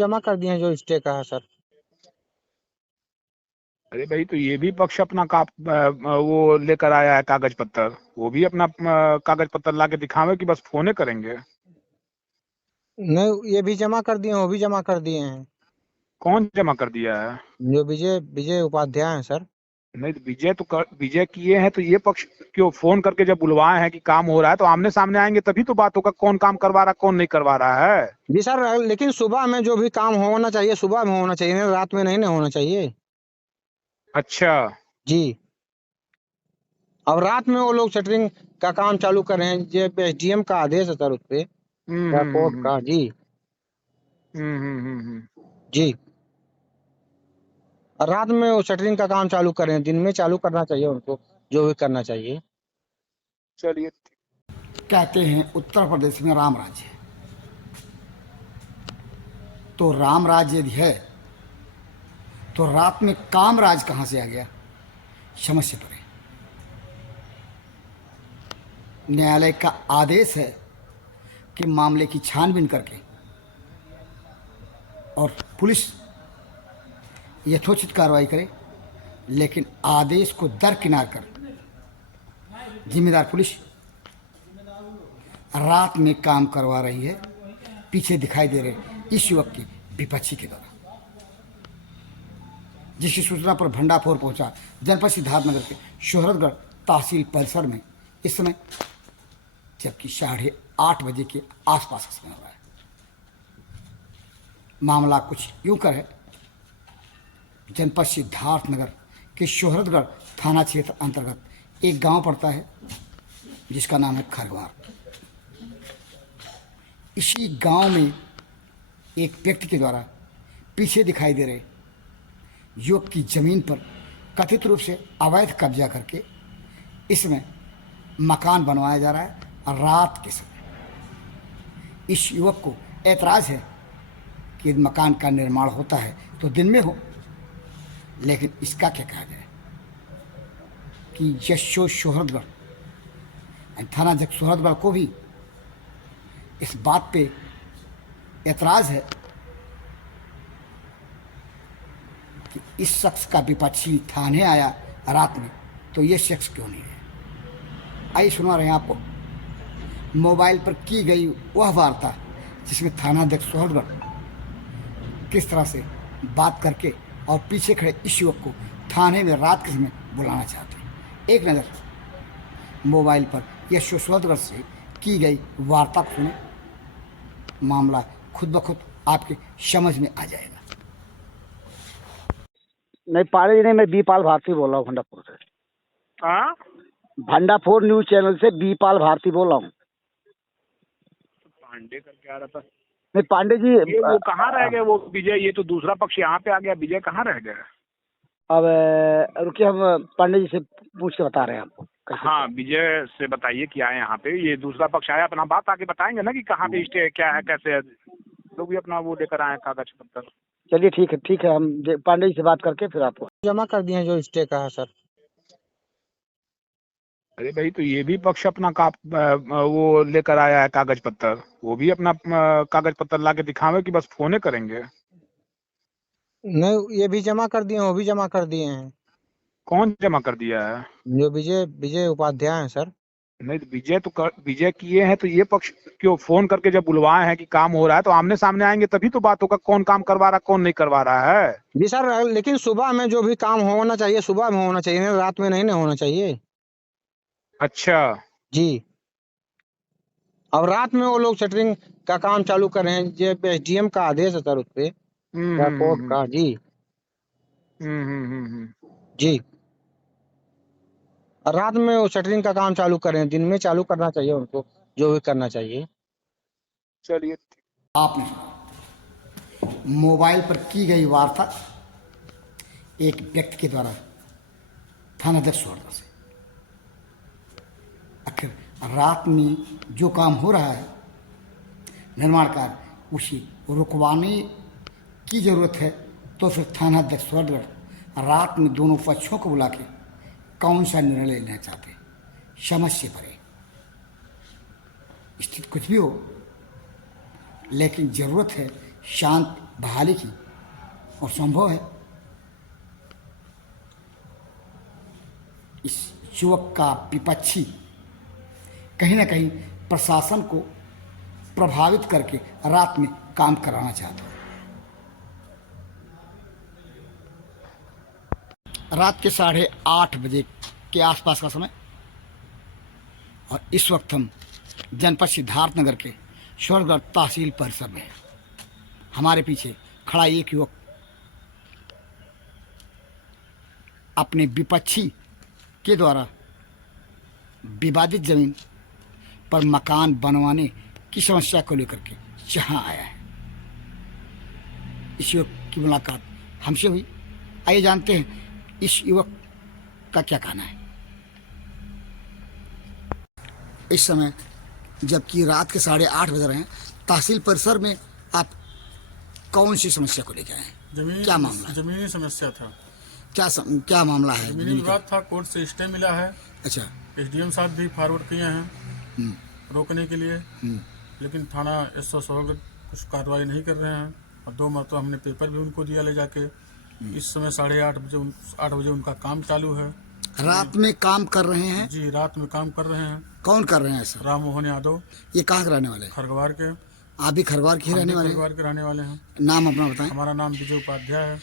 जमा कर दिए हैं जो स्टे का है सर। अरे भाई, तो ये भी पक्ष अपना वो लेकर आया है कागज पत्तर। वो भी अपना कागज पत्तर ला के दिखावे कि बस फोने करेंगे। नहीं, ये भी जमा कर दिए हैं, वो भी जमा कर दिए हैं। कौन जमा कर दिया है? जो विजय विजय उपाध्याय हैं सर। नहीं, तो विजय किए हैं तो ये पक्ष क्यों फोन करके जब बुलवाए हैं कि काम हो रहा है तो आमने सामने आएंगे तभी तो बात होगा कौन काम करवा रहा कौन नहीं करवा रहा है। जी सर, लेकिन सुबह में जो भी काम होना चाहिए सुबह में होना चाहिए, नहीं रात में नहीं ना होना चाहिए। अच्छा। जी। अब रात में वो लोग शटरिंग का काम चालू कर रहे हैं, ये एसडीएम का आदेश है सर उस पे, हम्म या हम्म कोर्ट हम्म का। जी। जी। और रात में वो शटरिंग का काम चालू कर रहे हैं, दिन में चालू करना चाहिए उनको, जो भी करना चाहिए। चलिए। कहते हैं उत्तर प्रदेश में राम राज्य है, तो राम राज्य यदि है तो रात में काम राज कहां से आ गया, समझ से परे। न्यायालय का आदेश है कि मामले की छानबीन करके और पुलिस यथोचित कार्रवाई करे, लेकिन आदेश को दरकिनार कर जिम्मेदार पुलिस रात में काम करवा रही है, पीछे दिखाई दे रहे इस युवक की विपक्षी के द्वारा, जिसकी सूचना पर भंडाफोर पहुंचा जनपद सिद्धार्थनगर के शोहरतगढ़ तहसील परिसर में इस समय, जबकि 8:30 बजे के आसपास का समय हो रहा है। मामला कुछ यूं कर है, जनपद सिद्धार्थनगर के शोहरतगढ़ थाना क्षेत्र अंतर्गत एक गांव पड़ता है जिसका नाम है खरगवार। इसी गांव में एक व्यक्ति के द्वारा पीछे दिखाई दे रहे युवक की जमीन पर कथित रूप से अवैध कब्जा करके इसमें मकान बनवाया जा रहा है। रात के समय इस युवक को ऐतराज है कि मकान का निर्माण होता है तो दिन में हो, लेकिन इसका क्या कहा जाए कि यशो शोहरतगढ़ थाना जग शोहरतगढ़ को भी इस बात पे ऐतराज है कि इस शख्स का विपक्षी थाने आया रात में, तो ये शख्स क्यों नहीं है। आइए सुना रहे हैं आपको मोबाइल पर की गई वह वार्ता जिसमें थानाध्यक्ष शोहरतगढ़ किस तरह से बात करके और पीछे खड़े इस युवक को थाने में रात के समय बुलाना चाहते हैं। एक नज़र मोबाइल पर यशो शोहरतगढ़ से की गई वार्ता को सुने, मामला खुद ब खुद आपके समझ में आ जाएगा। नहीं पाले जी नहीं, मैं बीपाल भारती बोल रहा हूँ भंडापुर से। हाँ, भंडापुर न्यूज चैनल से बीपाल भारती बोल रहा हूँ। पांडे करके आ रहा था। नहीं पांडे जी, ये वो कहाँ रह गए वो विजय? ये तो दूसरा पक्ष यहाँ पे आ गया, विजय कहाँ रह गया? अब रुकिए, हम पांडे जी से पूछ के बता रहे हैं आपको। हाँ, विजय से बताइए कि आए यहाँ पे, ये दूसरा पक्ष आया, अपना बात आगे बताएंगे ना कि कहाँ पे स्टे है, क्या है, कैसे है। लोग भी अपना वो लेकर आए कागज पत्तर। चलिए ठीक है, हम पांडे जी से बात करके फिर आपको जमा कर दिए हैं जो स्टे का है सर। अरे भाई, तो ये भी पक्ष अपना वो लेकर आया है कागज पत्तर। वो भी अपना कागज पत्तर ला के दिखावे कि बस फोने करेंगे। नहीं, ये भी जमा कर दिए हैं, वो भी जमा कर दिए हैं। कौन जमा कर दिया है? जो विजय विजय उपाध्याय हैं सर। नहीं, तो विजय किए हैं तो ये पक्ष क्यों फोन करके जब बुलवाए हैं कि काम हो रहा है तो आमने सामने आएंगे तभी तो बात होगा कौन काम करवा रहा कौन नहीं करवा रहा है। जी सर, लेकिन सुबह में जो भी काम होना चाहिए सुबह में होना चाहिए, नहीं रात में नहीं ना होना चाहिए। अच्छा। जी। अब रात में वो लोग शटरिंग का काम चालू कर रहे हैं, ये एसडीएम का आदेश है सर उस पे, या कोर्ट का। जी। जी। और रात में वो शटरिंग का काम चालू कर रहे हैं, दिन में चालू करना चाहिए उनको, जो भी करना चाहिए। चलिए। आपने मोबाइल पर की गई वार्ता एक व्यक्ति के द्वारा थानाध्यक्ष शोहरतगढ़ से, आखिर रात में जो काम हो रहा है निर्माण कार्य, उसी रुकवाने की जरूरत है। तो फिर थानाध्यक्ष शोहरतगढ़ रात में दोनों पक्षों को बुला के कौन सा निर्णय लेना चाहते, समझ से परे। स्थिति कुछ भी हो, लेकिन जरूरत है शांत बहाली की और संभव है इस युवक का विपक्षी कहीं ना कहीं प्रशासन को प्रभावित करके रात में काम कराना चाहता है। रात के 8:30 बजे के आसपास का समय और इस वक्त हम जनपद सिद्धार्थनगर के स्वर्गगढ़ तहसील परिसर में हैं। हमारे पीछे खड़ा एक युवक अपने विपक्षी के द्वारा विवादित जमीन पर मकान बनवाने की समस्या को लेकर के यहाँ आया है। इस युवक की मुलाकात हमसे हुई। आइए जानते हैं इस युवक का क्या कहना है। इस समय जबकि रात के 8:30 बज रहे हैं, तहसील परिसर में आप कौन सी समस्या को लेकर आए हैं? क्या मामला है? जमीनी समस्या था। क्या मामला है? जमीनी विवाद था, कोर्ट से स्टे मिला है। अच्छा। एसडीएम साहब भी फॉरवर्ड किए हैं रोकने के लिए, लेकिन थाना SO सोहगढ़ कुछ कार्रवाई नहीं कर रहे हैं। और 2 मरतबा हमने पेपर भी उनको दिया ले जाके। इस समय 8:30 बजे उनका काम चालू है। रात में काम कर रहे हैं? जी, रात में काम कर रहे हैं। कौन कर रहे हैं सर? राम मोहन यादव। ये कहाँ के रहने वाले हैं? खरगवार के। आप भी खरगवार के रहने वाले हैं? खरगवार के रहने वाले हैं। नाम अपना बताएं। हमारा नाम विजय उपाध्याय है।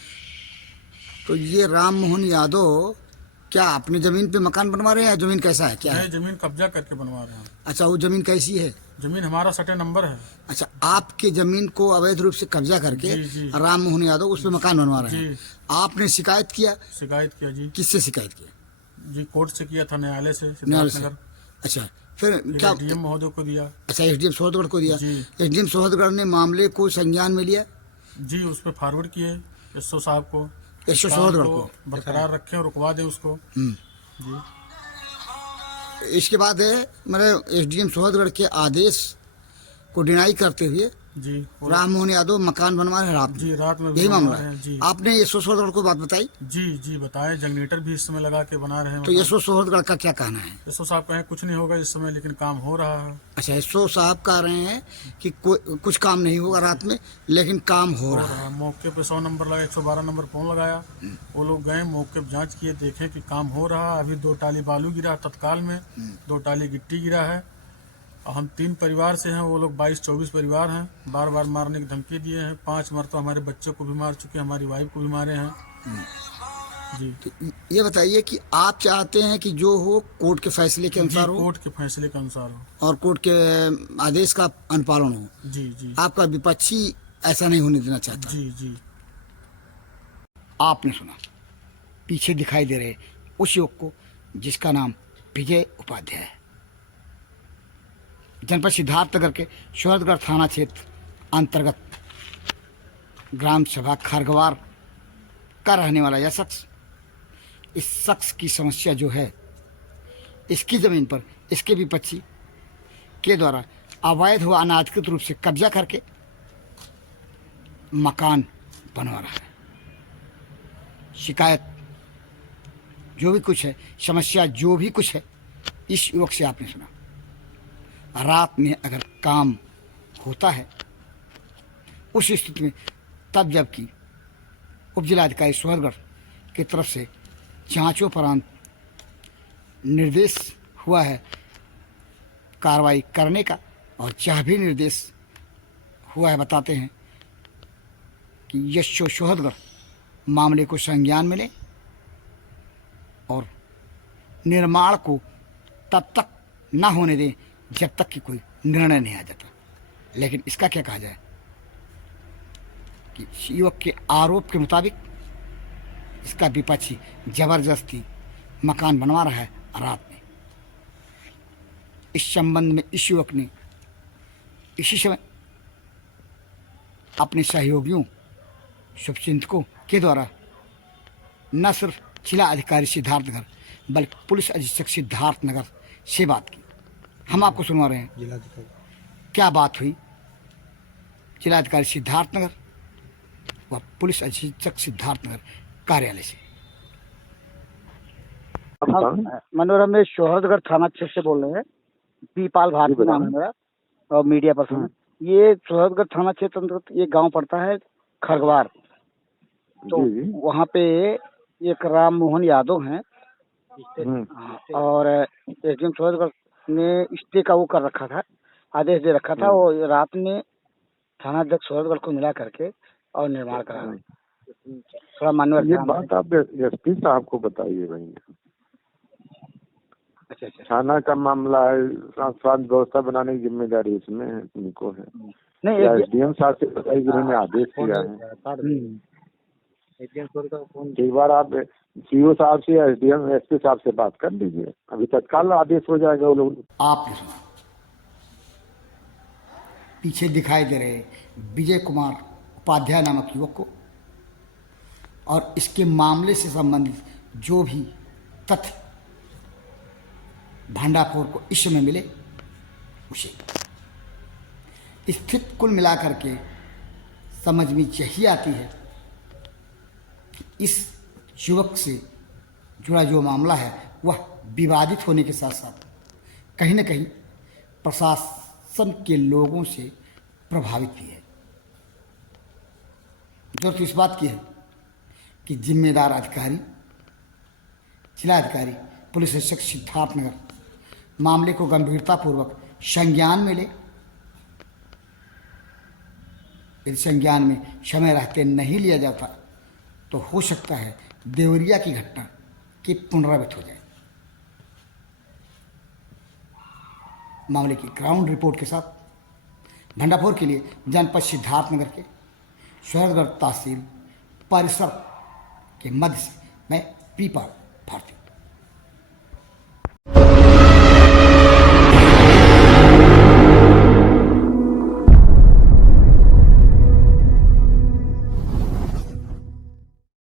तो ये राम मोहन यादव क्या अपनी जमीन पे मकान बनवा रहे हैं या जमीन कैसा है, क्या है? जमीन कब्जा करके बनवा रहे हैं। अच्छा, वो जमीन कैसी है? जमीन हमारा सटे नंबर है। अच्छा, आपके जमीन को अवैध रूप से कब्जा करके जी। राम मोहन यादव उस पे मकान बनवा रहे हैं। आपने शिकायत किया? शिकायत किया जी। किससे शिकायत किया? जी, कोर्ट से किया था, न्यायालय से, न्यायालय से। सिद्धार्थनगर। अच्छा, फिर क्या? एसडीएम महोदय को दिया। अच्छा, एसडीएम सोहतगढ़ को दिया। जी। एसडीएम सोहतगढ़ ने मामले को संज्ञान में लिया? जी, उस पर फॉरवर्ड किए SO साहब को। SO सोहतगढ़ को बरकरार रखें और रुकवा दें उसको। जी। इसके बाद मतलब एसडीएम सोहतगढ़ के आदेश को डिनाई करते हुए जी, राम मोहन यादव मकान बनवा रहे हैं रात में। जी, रात में यही मामला है। है। जी, आपने SO सोहतगढ़ को बात बताई? जी बताए। जनरेटर भी इस समय लगा के बना रहे हैं। तो SO सोहतगढ़ का क्या कहना है? SO साहब कहें कुछ नहीं होगा इस समय, लेकिन काम हो रहा है। अच्छा, SO साहब कह रहे हैं कि कुछ काम नहीं होगा रात में, लेकिन काम हो रहा है। मौके पे 100 नंबर लगा, 112 नंबर फोन लगाया। वो लोग गए, मौके पे जांच किए, देखे कि काम हो रहा है। अभी 2 टाली बालू गिरा तत्काल में, 2 टाली गिट्टी गिरा है। और हम 3 परिवार से हैं, वो लोग 22-24 परिवार हैं। बार बार मारने की धमकी दिए हैं। 5 मरतबा हमारे बच्चों को भी मार चुके हैं, हमारी वाइफ को भी मारे हैं। जी। तो ये बताइए कि आप चाहते हैं कि जो हो कोर्ट के फैसले के अनुसार हो? कोर्ट के फैसले के अनुसार हो और कोर्ट के आदेश का अनुपालन हो? जी। आपका विपक्षी ऐसा नहीं होने देना चाहता? जी। आपने सुना पीछे दिखाई दे रहे उस युवक को जिसका नाम विजय उपाध्याय है। जनपद सिद्धार्थनगर के स्वर्गगढ़ थाना क्षेत्र अंतर्गत ग्राम सभा खरगवार का रहने वाला यह शख्स, इस शख्स की समस्या जो है, इसकी ज़मीन पर इसके विपक्षी के द्वारा अवैध व अनाधिकृत रूप से कब्जा करके मकान बनवा रहा है। शिकायत जो भी कुछ है, समस्या जो भी कुछ है, इस युवक से आपने सुना। रात में अगर काम होता है उस स्थिति में, तब जबकि उप जिलाधिकारी सोहतगढ़ की तरफ से जांचोपरांत निर्देश हुआ है कार्रवाई करने का, और यह भी निर्देश हुआ है, बताते हैं कि SO सोहतगढ़ मामले को संज्ञान में ले और निर्माण को तब तक न होने दें जब तक कि कोई निर्णय नहीं आ जाता। लेकिन इसका क्या कहा जाए कि युवक के आरोप के मुताबिक इसका विपक्षी जबरदस्ती मकान बनवा रहा है रात में। इस संबंध में इस युवक ने इसी समय अपने सहयोगियों शुभचिंतकों के द्वारा न सिर्फ जिला अधिकारी सिद्धार्थनगर बल्कि पुलिस अधीक्षक सिद्धार्थनगर से बात की। हम आपको सुनवा रहे हैं क्या बात हुई जिलाधिकारी सिद्धार्थनगर व पुलिस अधीक्षक सिद्धार्थनगर कार्यालय से। मनोरम में सोहतगढ़ थाना क्षेत्र से बोल रहे हैं। पीपाल भारती नाम है मेरा और मीडिया पर्सन है। ये सोहतगढ़ थाना क्षेत्र अंतर्गत ये गांव पड़ता है खरगवार। तो जी जी। वहाँ पे एक राम मोहन यादव हैं और एसडीएम सोहतगढ़ ने स्टे का वो कर रखा था, आदेश दे रखा था। वो रात में थाना अध्यक्ष सोहतगढ़ को मिला करके और निर्माण करा रहे। थोड़ा मानवीय ये बात आप एसपी साहब को बताइए भाई। अच्छा अच्छा। थाना का मामला है, शांति व्यवस्था बनाने की जिम्मेदारी इसमें है, उनको है। नहीं या एसडीएम साहब से बताइए कि उन्होंने आदेश दिया है। एक बार आप सीओ साहब से या एसडीएम एसपी साहब से बात कर लीजिए, अभी तत्काल आदेश हो जाएगा वो लोग। आप पीछे दिखाई दे रहे विजय कुमार उपाध्याय नामक युवक को और इसके मामले से संबंधित जो भी तथ्य भांडाफोर को इस समय मिले उसे स्थिति कुल मिलाकर के समझ में यही आती है इस युवक से जुड़ा जो मामला है वह विवादित होने के साथ साथ कहीं न कहीं प्रशासन के लोगों से प्रभावित भी है। जरूरत इस बात की है कि जिम्मेदार अधिकारी, जिलाधिकारी, पुलिस अधीक्षक सिद्धार्थनगर मामले को गंभीरतापूर्वक संज्ञान में ले। यदि संज्ञान में समय रहते नहीं लिया जाता तो हो सकता है देवरिया की घटना की पुनरावृत्ति हो जाए। मामले की ग्राउंड रिपोर्ट के साथ भंडाफोर के लिए जनपद सिद्धार्थनगर के सोहतगढ़ तहसील परिसर के मध्य से मैं पीपा